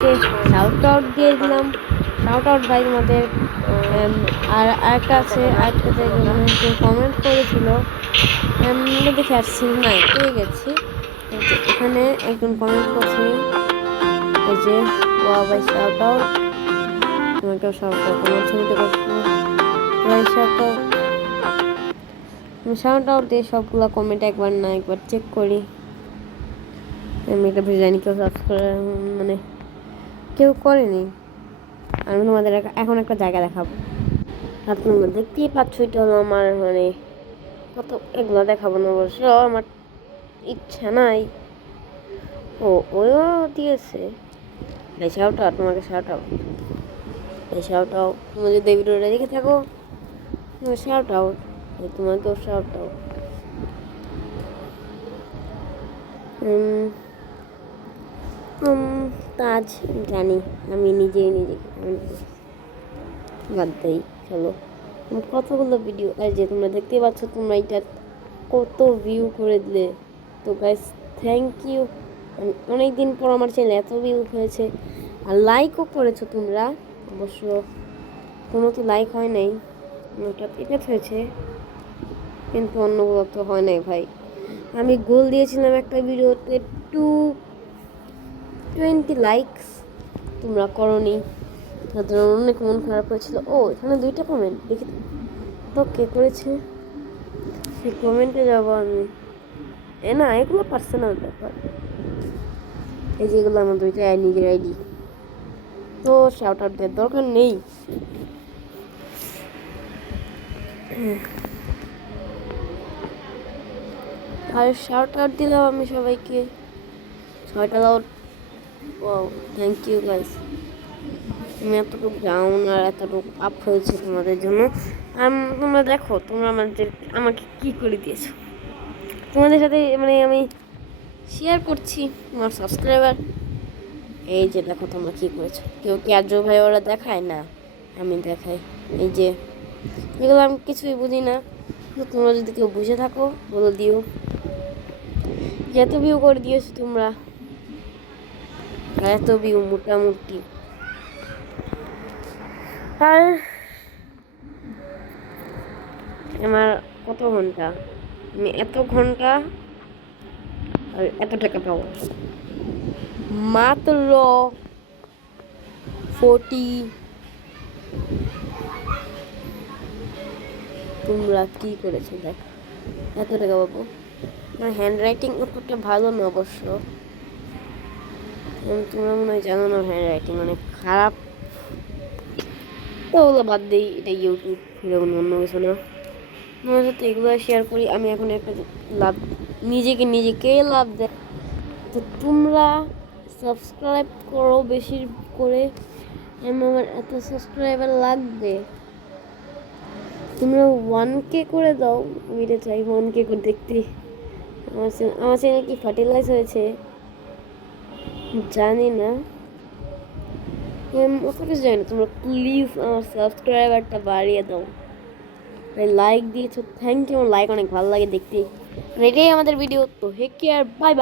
Shout out দিয়ে দিলাম। Shout out ভাই তোমাদের। আর আরেকটা আছে, আরেকটাতে কমেন্ট করেছিল, দেখে আসছি না, পেয়ে গেছি। এখানে একজন কমেন্ট করছে, এই যে ওয়া ভাই শাউট আউট, তোমাকেও শাউট আউট, তোমার ছবিতে করছো ভাই শাউট আউট। শাউট আউট দিয়ে সবগুলো কমেন্ট একবার না একবার চেক করি। আমি একটা ভিডিও জানি কেউ সাবস্ক্রাইব মানে কেউ করেনি। আমি তোমাদের এখন একটা জায়গা দেখাবো, আর তোমরা দেখতেই পাচ্ছ এটা হলো আমার মানে কত, এগুলো দেখাবো না অবশ্য, আমার ইচ্ছা নাই। ওও দিয়েছে শাউট আউট, তোমাকে শাউট আউট, শাউট আউট। তুমি যদি এই ভিডিওটা দেখে থাকো শাউট আউট, তোমাকেও শাউট আউট। তাজ জানি আমি নিজেই বাদ দেই, চলো। কতগুলো ভিডিও, আর যে তোমরা দেখতে পাচ্ছ, তোমরা এটা কত ভিউ করে দিলে, তো গাইস থ্যাংক ইউ। অনেক দিন পর আমার চ্যানেলে এত ভিউ হয়েছে, আর লাইকও করেছো তোমরা অবশ্য। কোনো তো লাইক হয় নাই, এটা হয়েছে, কিন্তু অন্যগুলো তো হয় নাই ভাই। আমি গোল দিয়েছিলাম একটা ভিডিওতে 220 লাইকস, তোমরা করনি, তাদের অনেক মন খারাপ হয়েছিল। এখানে 2টা কমেন্ট দেখি তো কে করেছে, সেই কমেন্টে যাবো আমি। না, এগুলো পার্সোনাল ব্যাপার, এই যেগুলো আমার 2টা নিজের আইডি, তো শাউট আউট দেওয়ার দরকার নেই। আর শাউট আউট দিলাম আমি সবাইকে, 6টা লাউড। থ্যাংক ইউ গাইস, তুমি এতটুকু ডাউন আর এতটুকু আপ হয়েছে তোমাদের জন্য। তোমরা দেখো, তোমরা আমাকে কি করে দিয়েছো, তোমাদের সাথে মানে আমি শেয়ার করছি আমার সাবস্ক্রাইবার। এই যে দেখো তোমরা কি করেছো, কেউ কি আর্য ভাই ওরা দেখায় না, আমি দেখাই। এই যে এগুলো আমি কিছুই বুঝি না, তোমরা যদি কেউ বুঝে থাকো বলে দিও। এত ভিউ করে দিয়েছো তোমরা, এত ভিউ মোটামুটি। আর আমার কত ঘন্টা, আমি এত ঘন্টা আর এত টাকা পাবো, মাত্র 40। তোমরা কি করেছো দেখ, এত টাকা পাবো। আমার হ্যান্ড রাইটিং অতটা ভালো না অবশ্য, তোমরা মনে হয় জানো না হ্যান্ড রাইটিং অনেক খারাপ, তো ওগুলো বাদ দিই, এটা ইউটিউব, অন্য কিছু না। তোমার সাথে এগুলো শেয়ার করি আমি। এখন একটা লাভ, নিজেকে লাভ দেয়, তো তোমরা সাবস্ক্রাইব করো বেশি করে, আমার এত সাবস্ক্রাইবার লাগবে, তোমরা 1K করে দাও, আমি এটা চাই 1K করে দেখতে। আমার চ্যানেল কি ফার্টিলাইজ হয়েছে জানি না, অত কিছু জানি না। তোমরা প্লিজ আমার সাবস্ক্রাইবারটা বাড়িয়ে দাও, লাইক দিয়েছো থ্যাংক ইউ, লাইক অনেক ভালো লাগে দেখতে। এটাই আমাদের ভিডিও, তো হেক কেয়ার, বাই বাই।